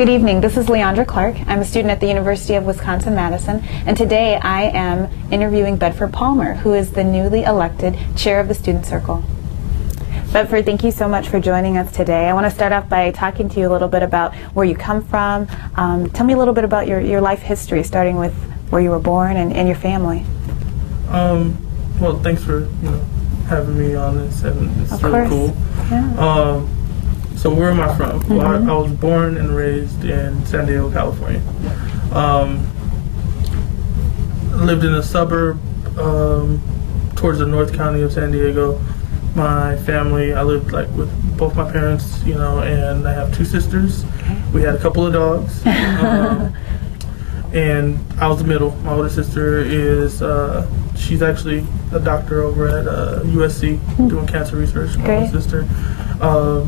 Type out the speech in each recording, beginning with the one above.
Good evening. This is Leandra Clark. I'm a student at the University of Wisconsin-Madison, and today I am interviewing Bedford Palmer, who is the newly elected chair of the Student Circle. Bedford, thank you so much for joining us today. I want to start off by talking to you a little bit about where you come from. Tell me a little bit about your life history, starting with where you were born and your family. Well, thanks for having me on this, and it's really cool. Yeah. So where am I from? Well, I was born and raised in San Diego, California. I lived in a suburb towards the North County of San Diego. My family, I lived with both my parents, and I have two sisters. We had a couple of dogs. And I was the middle. My older sister is, she's actually a doctor over at USC doing cancer research. My older sister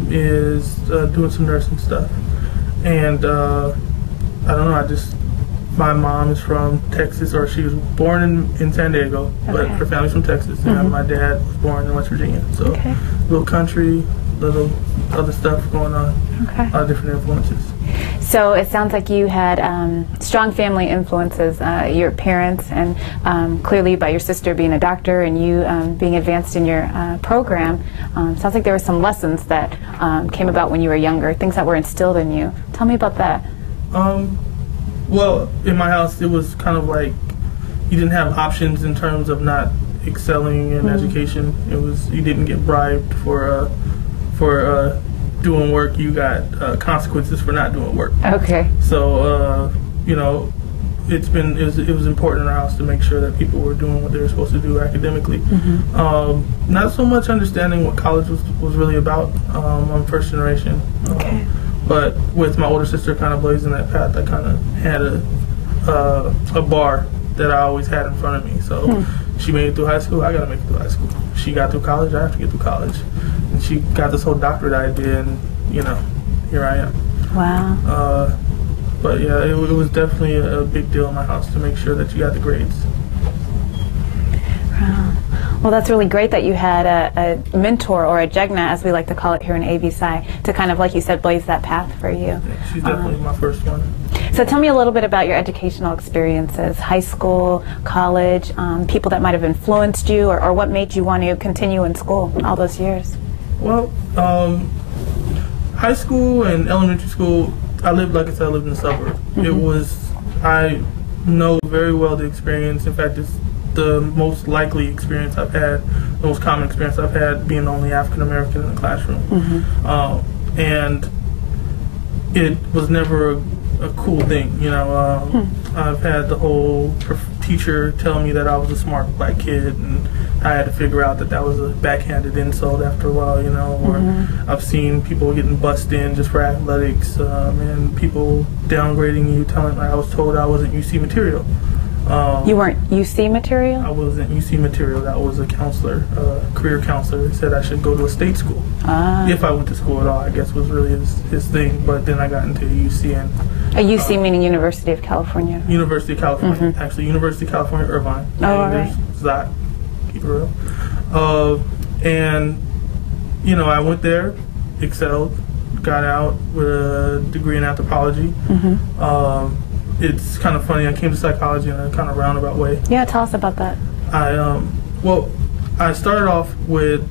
is doing some nursing stuff. And I don't know, my mom is from Texas, or she was born in San Diego, but her family's from Texas. And my dad was born in West Virginia. So little country, little other stuff going on, a lot of different influences. So it sounds like you had strong family influences, your parents, and clearly by your sister being a doctor and you being advanced in your program. Sounds like there were some lessons that came about when you were younger, things that were instilled in you. Tell me about that. Well, in my house, it was kind of like you didn't have options in terms of not excelling in education. It was, you didn't get bribed for doing work. You got consequences for not doing work. Okay. So it was important in our house to make sure that people were doing what they were supposed to do academically. Not so much understanding what college was really about. I'm first generation. But with my older sister kind of blazing that path, I kind of had a bar that I always had in front of me. So she made it through high school, I got to make it through high school. She got through college, I have to get through college. And she got this whole doctorate idea, and here I am. Wow. But yeah, it was definitely a big deal in my house to make sure that you got the grades. Wow. Well, that's really great that you had a mentor, or a jegna, as we like to call it here in AV Psy, to kind of, like you said, blaze that path for you. Yeah, she's definitely my first one. So tell me a little bit about your educational experiences, high school, college, people that might have influenced you, or what made you want to continue in school all those years. Well, high school and elementary school, like I said, I lived in the suburb. I know very well the experience. In fact, it's the most likely experience I've had, the most common experience I've had, being the only African American in the classroom. And it was never a cool thing, I've had the whole teacher tell me that I was a smart black kid, and I had to figure out that was a backhanded insult after a while, or I've seen people getting bussed in just for athletics, and people downgrading you, I was told I wasn't UC material. You weren't UC material? I wasn't UC material. That was a counselor, career counselor. He said I should go to a state school. If I went to school at all, I guess was really his thing. But then I got into UC. And a UC meaning University of California? University of California. Actually, University of California, Irvine. Oh, all right. Zach, keep it real. And, I went there, excelled, got out with a degree in anthropology. It's kind of funny. I came to psychology in a kind of roundabout way. Yeah, tell us about that. I started off with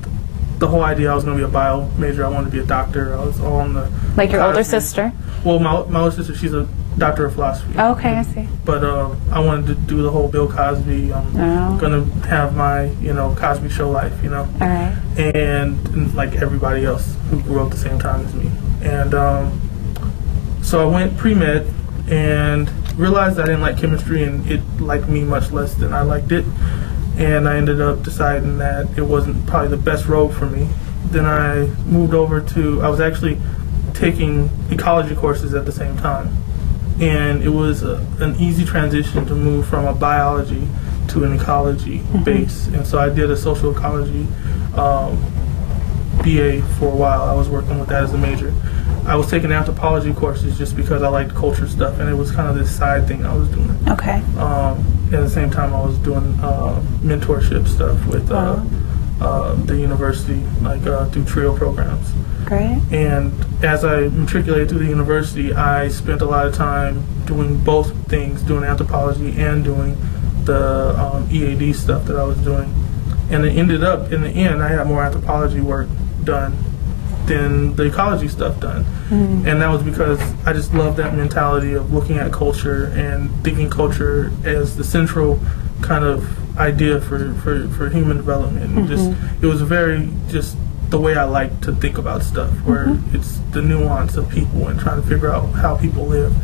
the whole idea I was going to be a bio major. I wanted to be a doctor. I was all on the... Like your older sister? Well, my older sister, she's a doctor of philosophy. Oh, okay, I see. But I wanted to do the whole Bill Cosby. I'm going to have my, Cosby Show life, All right. And like everybody else who grew up the same time as me. And so I went pre-med and realized I didn't like chemistry, and it liked me much less than I liked it. And I ended up deciding that it wasn't probably the best road for me. Then I moved over I was actually taking ecology courses at the same time. And it was an easy transition to move from a biology to an ecology base. And so I did a social ecology BA for a while. I was working with that as a major. I was taking anthropology courses just because I liked culture stuff, and it was kind of this side thing I was doing. Okay. At the same time, I was doing mentorship stuff with the university, like through TRIO programs. Great. And as I matriculated through the university, I spent a lot of time doing both things, doing anthropology and doing the EAD stuff that I was doing. And it ended up, in the end, I had more anthropology work done than the ecology stuff done. Mm-hmm. And that was because I just love that mentality of looking at culture and thinking culture as the central kind of idea for human development. And just, it was very just the way I like to think about stuff, where it's the nuance of people and trying to figure out how people live.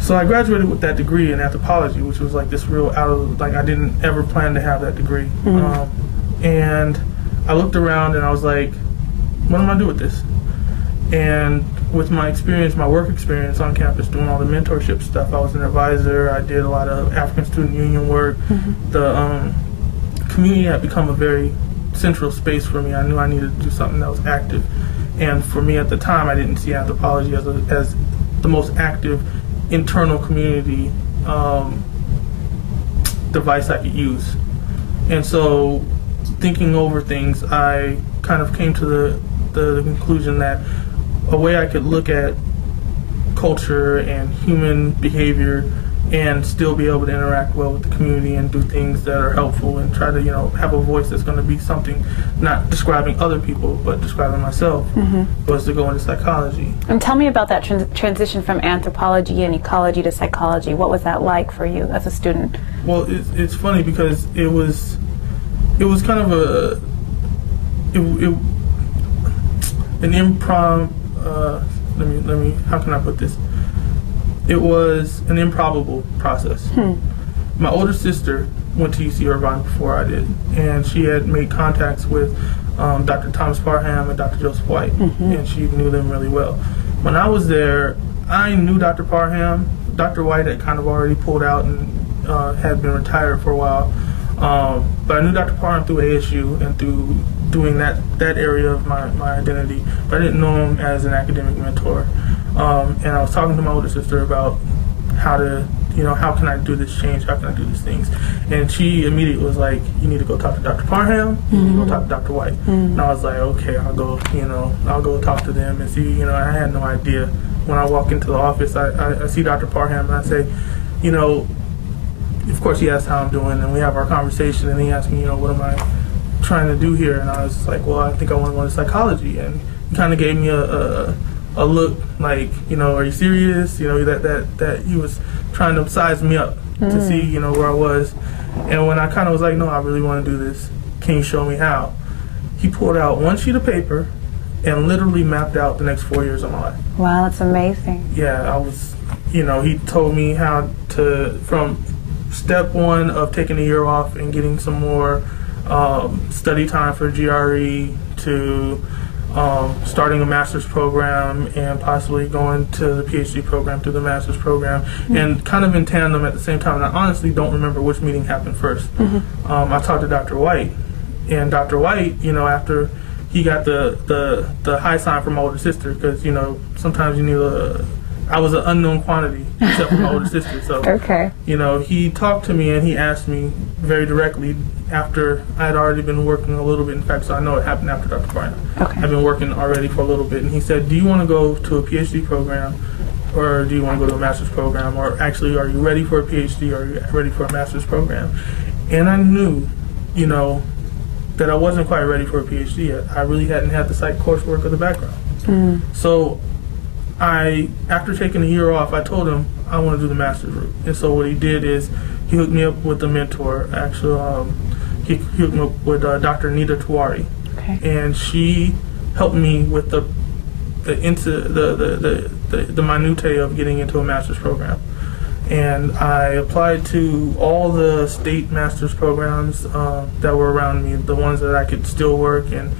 So I graduated with that degree in anthropology, which was like this real out of, like, I didn't ever plan to have that degree. And I looked around and I was like, what am I doing with this? And with my experience, my work experience on campus, doing all the mentorship stuff, I was an advisor, I did a lot of African Student Union work. The community had become a very central space for me. I knew I needed to do something that was active. And for me at the time, I didn't see anthropology as the most active internal community device I could use. And so, thinking over things, I kind of came to the conclusion that a way I could look at culture and human behavior and still be able to interact well with the community and do things that are helpful and try to, you know, have a voice that's going to be something not describing other people but describing myself, was to go into psychology. And tell me about that transition from anthropology and ecology to psychology. What was that like for you as a student? Well, it's funny because it was kind of an improv. Let me. How can I put this? It was an improbable process. My older sister went to UC Irvine before I did, and she had made contacts with Dr. Thomas Parham and Dr. Joseph White, and she knew them really well. When I was there, I knew Dr. Parham. Dr. White had kind of already pulled out and had been retired for a while, but I knew Dr. Parham through ASU and through doing that area of my identity, but I didn't know him as an academic mentor. And I was talking to my older sister about how to, how can I do this change? How can I do these things? And she immediately was like, you need to go talk to Dr. Parham, you need to go talk to Dr. White. And I was like, okay, I'll go talk to them and see, I had no idea. When I walk into the office, I see Dr. Parham and I say, of course he asks how I'm doing and we have our conversation and he asked me, what am I trying to do here? And I was like, well, I think I want to go into psychology. And he kind of gave me a look like, are you serious? That he was trying to size me up to see, where I was. And when I kind of was like, no, I really want to do this. Can you show me how? He pulled out one sheet of paper and literally mapped out the next 4 years of my life. Wow, that's amazing. Yeah, I was, he told me how to, from step one of taking a year off and getting some more study time for GRE to starting a master's program and possibly going to the PhD program through the master's program, and kind of in tandem at the same time. And I honestly don't remember which meeting happened first. I talked to Dr. White, and Dr. White, after he got the high sign from my older sister, because sometimes you need I was an unknown quantity except for my older sister. So okay. He talked to me and he asked me very directly after I had already been working a little bit. In fact, so I know it happened after Dr. Bryan. Okay. I've been working already for a little bit, and he said, do you want to go to a PhD program or do you want to go to a master's program, or actually are you ready for a PhD or are you ready for a master's program? And I knew, that I wasn't quite ready for a PhD yet. I really hadn't had the psych coursework or the background. So after taking a year off, I told him I want to do the master's route. And so what he did is he hooked me up with a mentor. Actually, he hooked me up with Dr. Nita Tawari. Okay. And she helped me with the minutiae of getting into a master's program. And I applied to all the state master's programs that were around me, the ones that I could still work and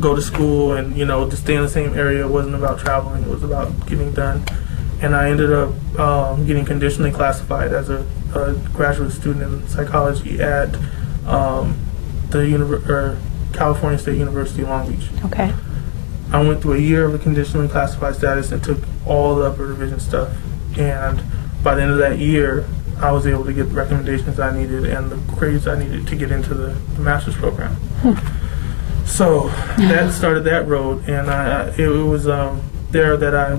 go to school and, to stay in the same area. It wasn't about traveling, it was about getting done. And I ended up getting conditionally classified as a graduate student in psychology at the California State University, Long Beach. Okay. I went through a year of the conditionally classified status and took all the upper division stuff. And by the end of that year, I was able to get the recommendations I needed and the grades I needed to get into the master's program. So that started that road, and it was there that I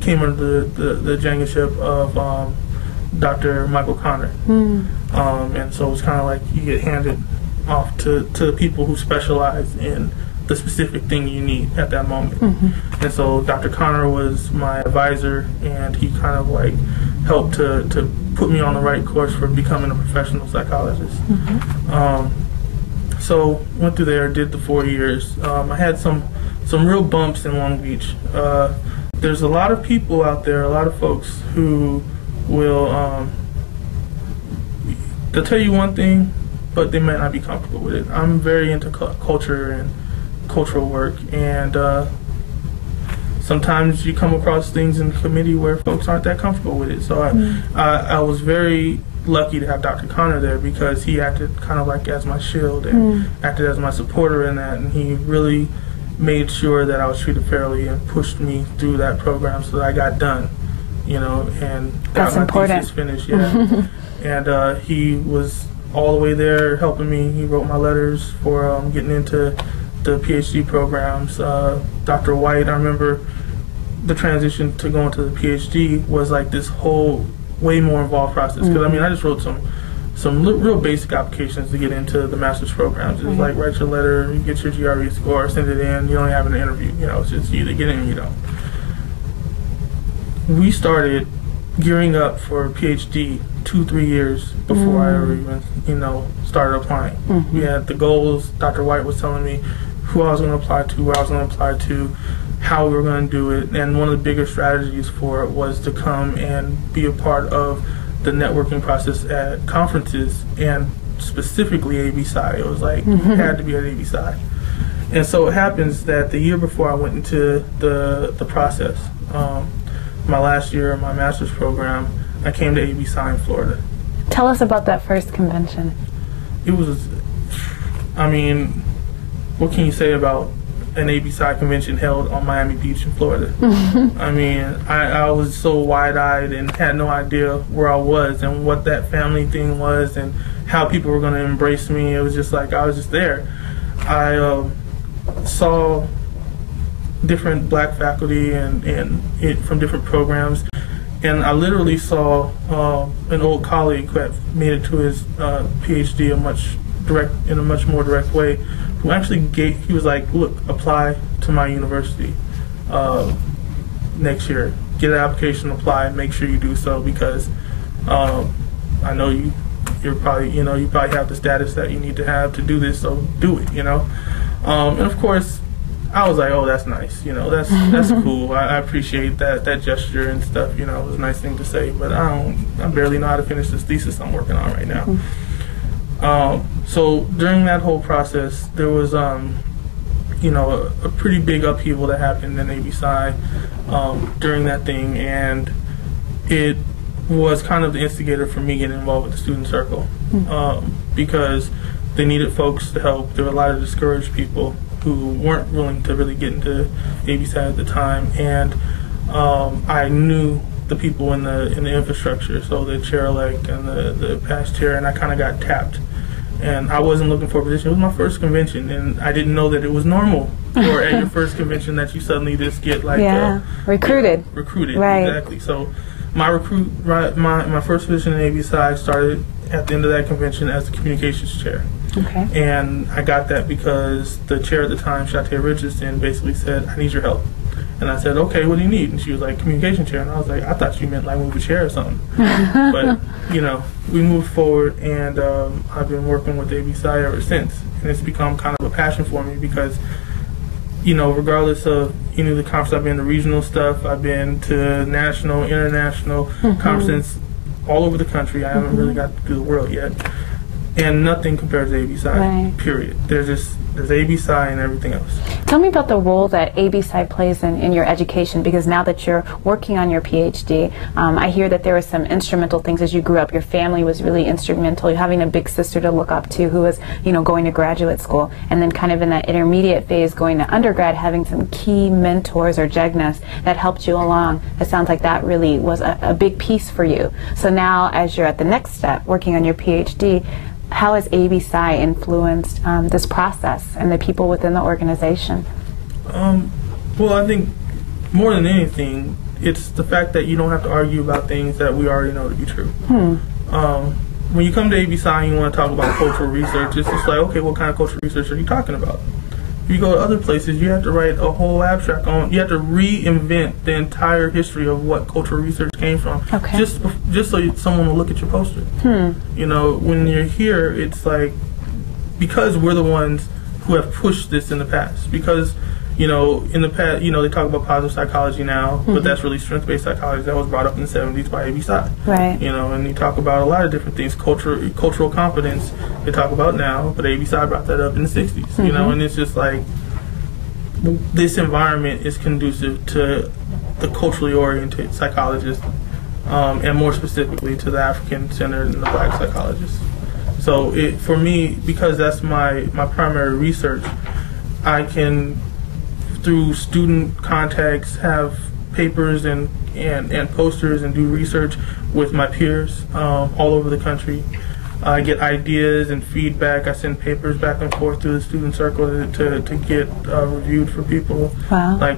came under the generalship of Dr. Michael Connor. And so it was kind of like you get handed off to the people who specialize in the specific thing you need at that moment. And so Dr. Connor was my advisor, and he kind of like helped to put me on the right course for becoming a professional psychologist. So went through there, did the 4 years. I had some real bumps in Long Beach. There's a lot of people out there, a lot of folks who will they'll tell you one thing, but they might not be comfortable with it. I'm very into culture and cultural work, and sometimes you come across things in the committee where folks aren't that comfortable with it. So I was very lucky to have Dr. Connor there, because he acted kind of like as my shield and acted as my supporter in that, and he really made sure that I was treated fairly and pushed me through that program so that I got done, you know, and That's got my important. thesis finished. And he was all the way there helping me. He wrote my letters for getting into the PhD programs. Dr. White, I remember the transition to going to the PhD was like this whole way more involved process, because I mean I just wrote some real basic applications to get into the master's programs. It's like write your letter, you get your GRE score, send it in, you don't have an interview, you know, it's just you either get in or you don't. We started gearing up for PhD 2-3 years before I ever even, you know, started applying. We had the goals. Dr. White was telling me who I was going to apply to, where I was going to apply to, how we were going to do it, and one of the bigger strategies for it was to come and be a part of the networking process at conferences, and specifically ABSI. It was like you had to be at ABSI. And so it happens that the year before I went into the process, my last year of my master's program, I came to ABSI in Florida. Tell us about that first convention. It was, I mean, what can you say about an ABSI convention held on Miami Beach in Florida? I mean, I was so wide-eyed and had no idea where I was and what that family thing was and how people were going to embrace me. It was just like I was just there. I saw different black faculty and from different programs, and I literally saw an old colleague who had made it to his PhD in a much more direct way, who actually he was like, look, apply to my university next year. Get an application, apply, make sure you do so, because I know you're probably, you know, you probably have the status that you need to have to do this, so do it, you know. And of course, I was like, oh, that's nice, you know, that's cool. I appreciate that gesture and stuff, you know, it was a nice thing to say, but I barely know how to finish this thesis I'm working on right now. So during that whole process, there was, you know, a pretty big upheaval that happened in ABSI during that thing, and it was kind of the instigator for me getting involved with the student circle, because they needed folks to help. There were a lot of discouraged people who weren't willing to really get into ABSI at the time, and I knew the people in the infrastructure, so the chair-elect and the past chair, and I kind of got tapped. And I wasn't looking for a position. It was my first convention, and I didn't know that it was normal for at your first convention that you suddenly just get like recruited. Recruited, right. Exactly. So my first position in ABSI started at the end of that convention as the communications chair. Okay. And I got that because the chair at the time, Shatea Richardson, basically said, I need your help. And I said, okay, what do you need? And she was like, communication chair. And I was like, I thought you meant like move a chair or something. But, you know, we moved forward, and I've been working with ABSI ever since. And it's become kind of a passion for me because, you know, regardless of any of the conferences, I've been to regional stuff, I've been to national, international conferences all over the country. I haven't really got to do the world yet. And nothing compares to ABSI, period. There's just There's AB Psy and everything else. Tell me about the role that AB Psy plays in your education, because now that you're working on your PhD, I hear that there were some instrumental things as you grew up. Your family was really instrumental. You're having a big sister to look up to who was, going to graduate school, and then kind of in that intermediate phase going to undergrad, having some key mentors or jegnas that helped you along. It sounds like that really was a big piece for you. So now as you're at the next step, working on your PhD, how has AB Psy influenced this process and the people within the organization? Well, I think more than anything, it's the fact that you don't have to argue about things that we already know to be true. When you come to AB Psy and you want to talk about cultural research, it's just like, okay, what kind of cultural research are you talking about? If you go to other places, you have to write a whole abstract on, you have to reinvent the entire history of what cultural research came from, just so someone will look at your poster. When you're here, it's like, because we're the ones who have pushed this in the past, because in the past, they talk about positive psychology now, but that's really strength-based psychology that was brought up in the 70s by AB Psy. Right. And you talk about a lot of different things, cultural competence they talk about now, but AB Psy brought that up in the 60s, and it's just like, this environment is conducive to the culturally oriented psychologist, and more specifically to the African-centered and the Black psychologist. So for me, because that's my primary research, I can, through student contacts, have papers and posters and do research with my peers all over the country. I get ideas and feedback. I send papers back and forth through the student circle to get reviewed for people. Wow.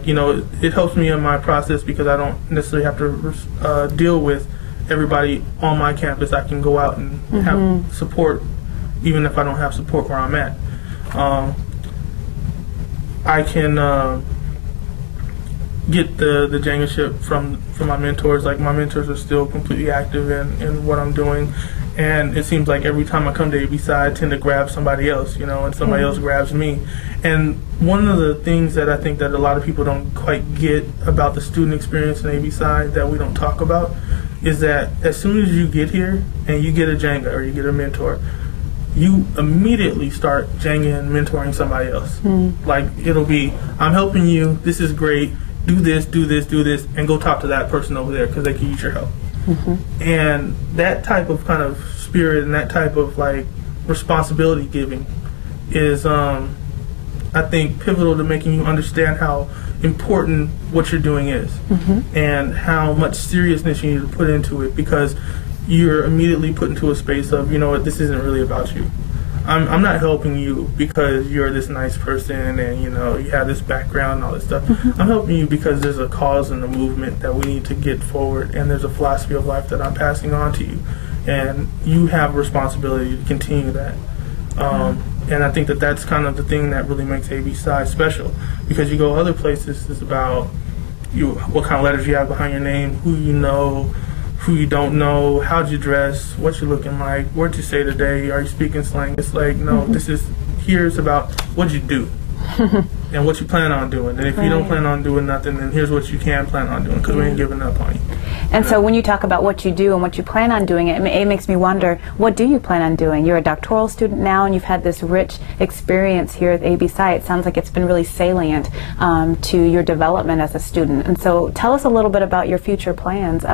It helps me in my process because I don't necessarily have to deal with everybody on my campus. I can go out and have support, even if I don't have support where I'm at. I can get the Jenga-ship from my mentors. Like, my mentors are still completely active in what I'm doing, and it seems like every time I come to AB Psy, I tend to grab somebody else, and somebody else grabs me. And one of the things that I think that a lot of people don't quite get about the student experience in AB Psy that we don't talk about is that as soon as you get here and you get a Jenga or you get a mentor, you immediately start Jenga and mentoring somebody else. Like, it'll be, I'm helping you, this is great, do this, do this, do this, and go talk to that person over there because they can use your help. And that type of kind of spirit and that type of responsibility giving is, I think, pivotal to making you understand how important what you're doing is, and how much seriousness you need to put into it, because you're immediately put into a space of, this isn't really about you. I'm not helping you because you're this nice person and, you have this background and all this stuff. I'm helping you because there's a cause and a movement that we need to get forward, and there's a philosophy of life that I'm passing on to you. And you have a responsibility to continue that. And I think that that's kind of the thing that really makes AB Psy special, because you go other places, it's about what kind of letters you have behind your name, who you know, who you don't know, how'd you dress, what you looking like, what'd you say today, are you speaking slang? It's like, no, here's about what you do and what you plan on doing. And if you don't plan on doing nothing, then here's what you can plan on doing, because we ain't giving up on you. And so when you talk about what you do and what you plan on doing, it makes me wonder, what do you plan on doing? You're a doctoral student now, and you've had this rich experience here at AB Psy. It sounds like it's been really salient to your development as a student. And so tell us a little bit about your future plans,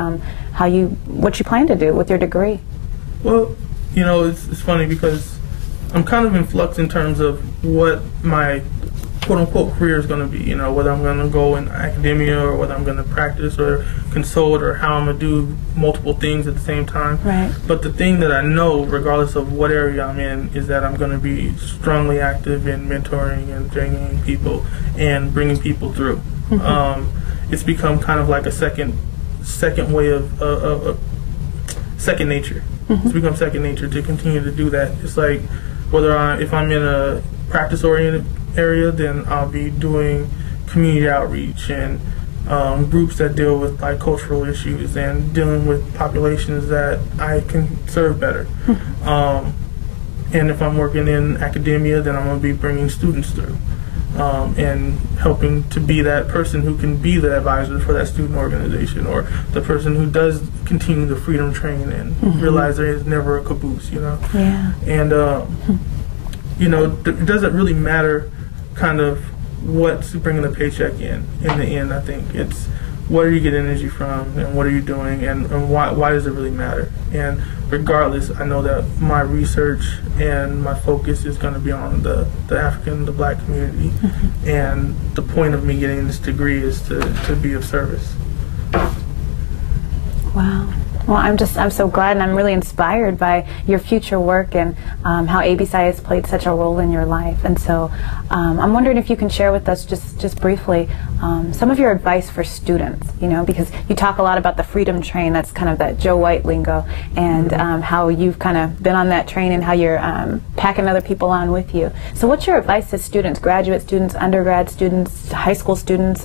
what you plan to do with your degree. Well, it's funny because I'm kind of in flux in terms of what my quote-unquote career is going to be, whether I'm going to go in academia or whether I'm going to practice or consult, or how I'm going to do multiple things at the same time. Right. But the thing that I know, regardless of what area I'm in, is that I'm going to be strongly active in mentoring and training people and bringing people through. It's become kind of like a second way of second nature. It's become second nature to continue to do that. It's like, if I'm in a practice-oriented area, then I'll be doing community outreach and groups that deal with cultural issues and dealing with populations that I can serve better. And if I'm working in academia, then I'm going to be bringing students through and helping to be that person who can be the advisor for that student organization, or the person who does continue the freedom train and realize there is never a caboose, Yeah. And it doesn't really matter kind of what's bringing the paycheck in the end. I think it's what are you getting energy from, and what are you doing, and why does it really matter? And regardless, I know that my research and my focus is going to be on the African, the Black community, and the point of me getting this degree is to be of service. Wow. Well, I'm so glad, and I'm really inspired by your future work and how ABSI has played such a role in your life. And so I'm wondering if you can share with us just briefly some of your advice for students, because you talk a lot about the freedom train, that's kind of that Joe White lingo, and how you've kind of been on that train and how you're packing other people on with you. So what's your advice to students, graduate students, undergrad students, high school students?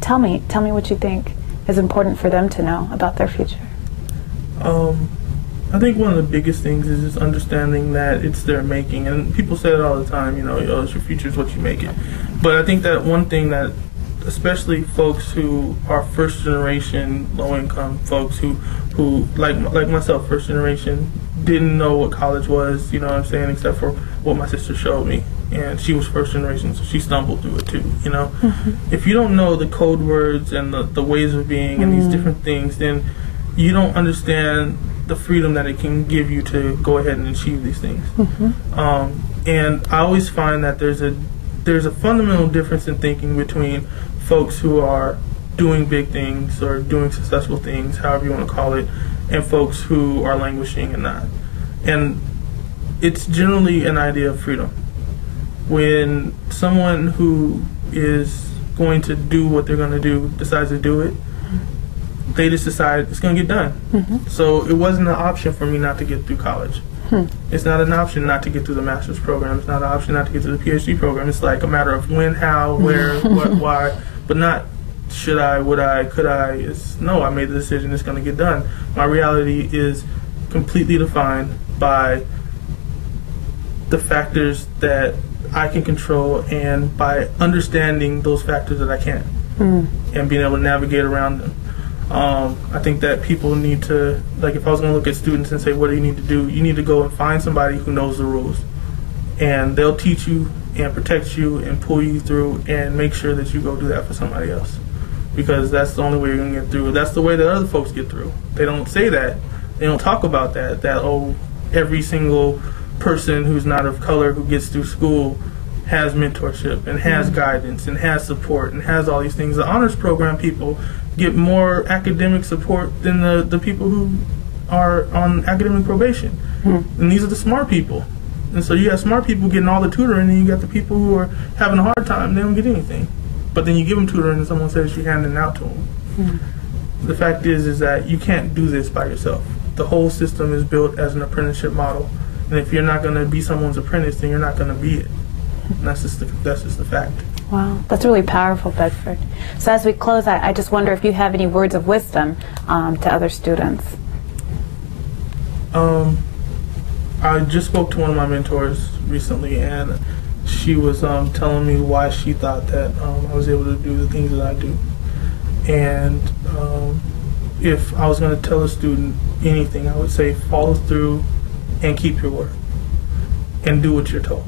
Tell me what you think is important for them to know about their future. I think one of the biggest things is just understanding that it's their making, and people say it all the time, it's your future is what you make it. But I think that one thing that, especially folks who are first generation low income folks who like myself, first generation, didn't know what college was, except for what my sister showed me. And she was first generation, so she stumbled through it too, If you don't know the code words and the ways of being and these different things, then you don't understand the freedom that it can give you to go ahead and achieve these things. And I always find that there's a fundamental difference in thinking between folks who are doing big things or doing successful things, however you want to call it, and folks who are languishing and not. And it's generally an idea of freedom. When someone who is going to do what they're going to do decides to do it, they just decide it's going to get done. So it wasn't an option for me not to get through college. It's not an option not to get through the master's program. It's not an option not to get to the PhD program. It's like a matter of when, how, where, what, why, but not should I, would I, could I. It's no, I made the decision, it's going to get done. My reality is completely defined by the factors that I can control and by understanding those factors that I can't and being able to navigate around them. I think that people need to, like if I was going to look at students and say, what do you need to do? You need to go and find somebody who knows the rules. And they'll teach you and protect you and pull you through and make sure that you go do that for somebody else. Because that's the only way you're going to get through. That's the way that other folks get through. They don't say that. They don't talk about that, every single person who's not of color who gets through school has mentorship and has guidance and has support and has all these things. The honors program people get more academic support than the people who are on academic probation. And these are the smart people. And so you have smart people getting all the tutoring, and you got the people who are having a hard time, they don't get anything. But then you give them tutoring and someone says you're handing it out to them. The fact is that you can't do this by yourself. The whole system is built as an apprenticeship model. And if you're not going to be someone's apprentice, then you're not going to be it. And that's just the fact. Wow, that's really powerful, Bedford. So as we close, I just wonder if you have any words of wisdom to other students. I just spoke to one of my mentors recently, and she was telling me why she thought that I was able to do the things that I do. And if I was going to tell a student anything, I would say follow through and keep your word and do what you're told.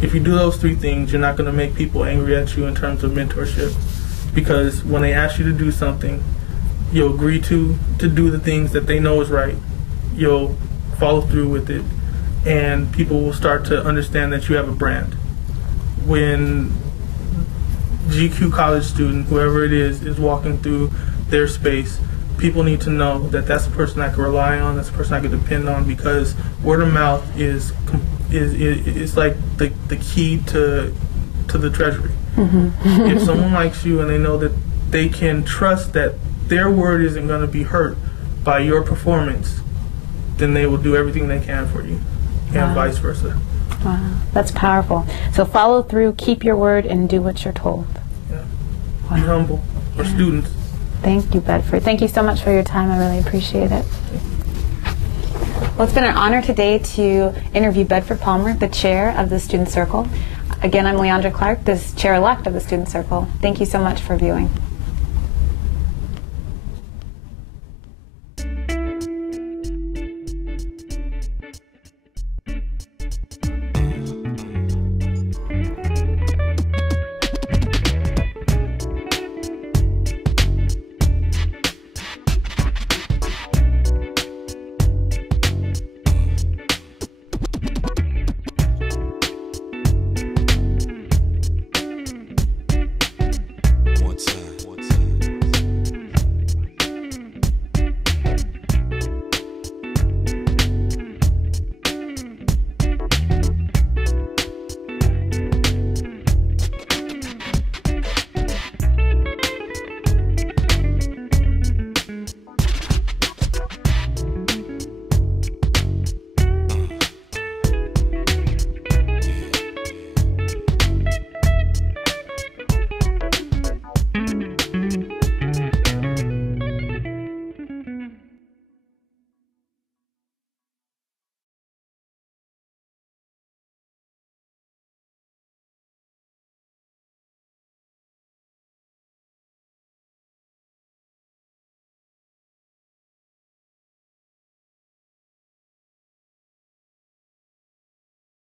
If you do those three things, you're not going to make people angry at you in terms of mentorship, because when they ask you to do something, you'll agree to do the things that they know is right. You'll follow through with it, and people will start to understand that you have a brand. When GQ college student, whoever it is walking through their space, people need to know that that's the person I can rely on, that's the person I can depend on, because word of mouth is like the key to the treasury. If someone likes you and they know that they can trust that their word isn't going to be hurt by your performance, then they will do everything they can for you, and vice versa. Wow, that's powerful. So follow through, keep your word, and do what you're told. Yeah. Be humble. We're students. Thank you, Bedford. Thank you so much for your time. I really appreciate it. Well, it's been an honor today to interview Bedford Palmer, the chair of the Student Circle. Again, I'm Leandra Clark, the chair-elect of the Student Circle. Thank you so much for viewing.